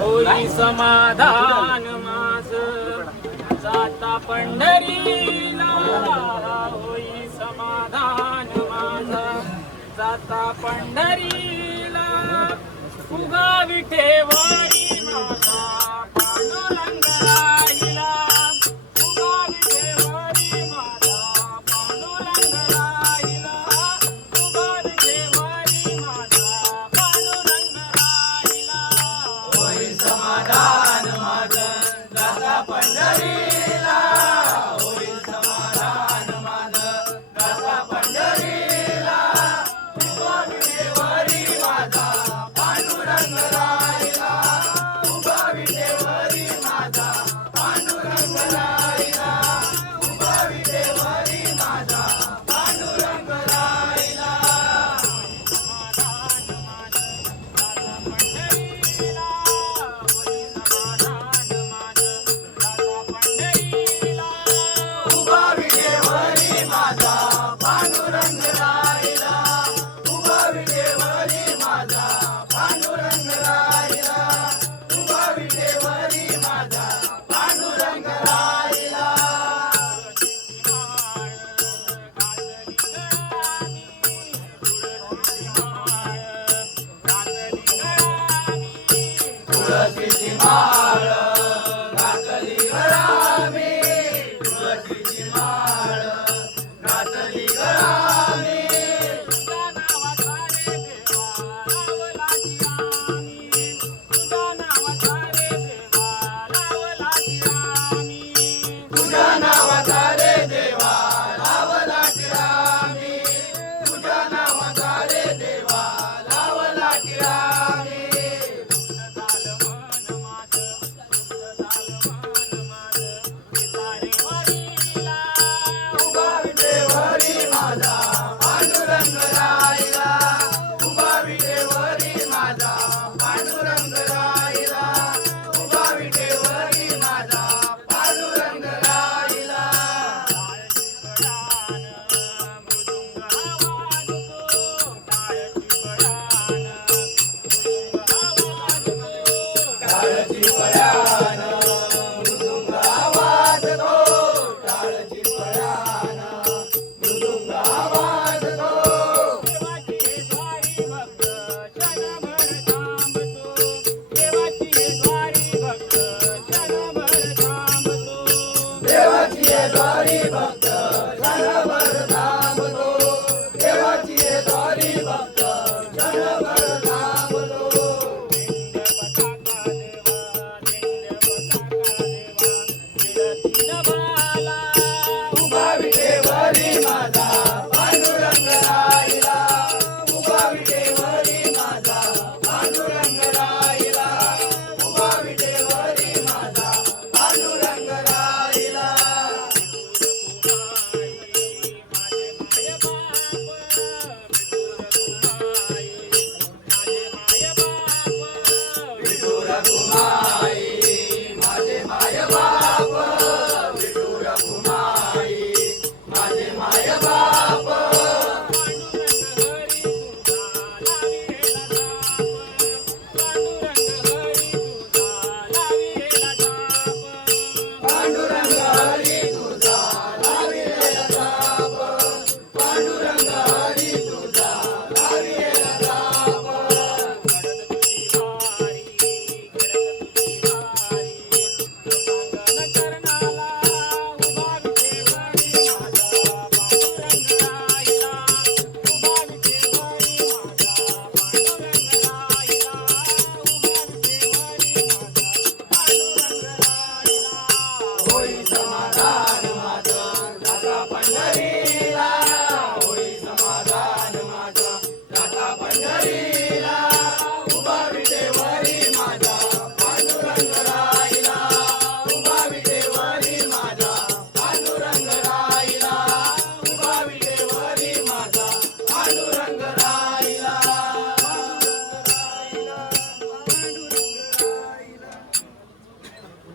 होई समाधान माझ जाता पंढरीला, होई समाधान माझ जाता पंढरीला, फुगा विठेवरी माझा पांडुरंग राहिला, फुगा विठेवरी माझा पांडुरंग राहिला, फुगा विठेवरी माझा पांडुरंग राहिला. होई समाधान माझं जाता पंढरीला, होई समाधान माझं जाता पंढरीला, फुगा विठेवरी माझा पांडुरंग राहिला, फुगा विठेवरी माझा पांडुरंग राहिला, फुगा विठेवरी माझा पांडुरंग राहिला. फुगा विठेवरी माझा पांडुरंग राहिला.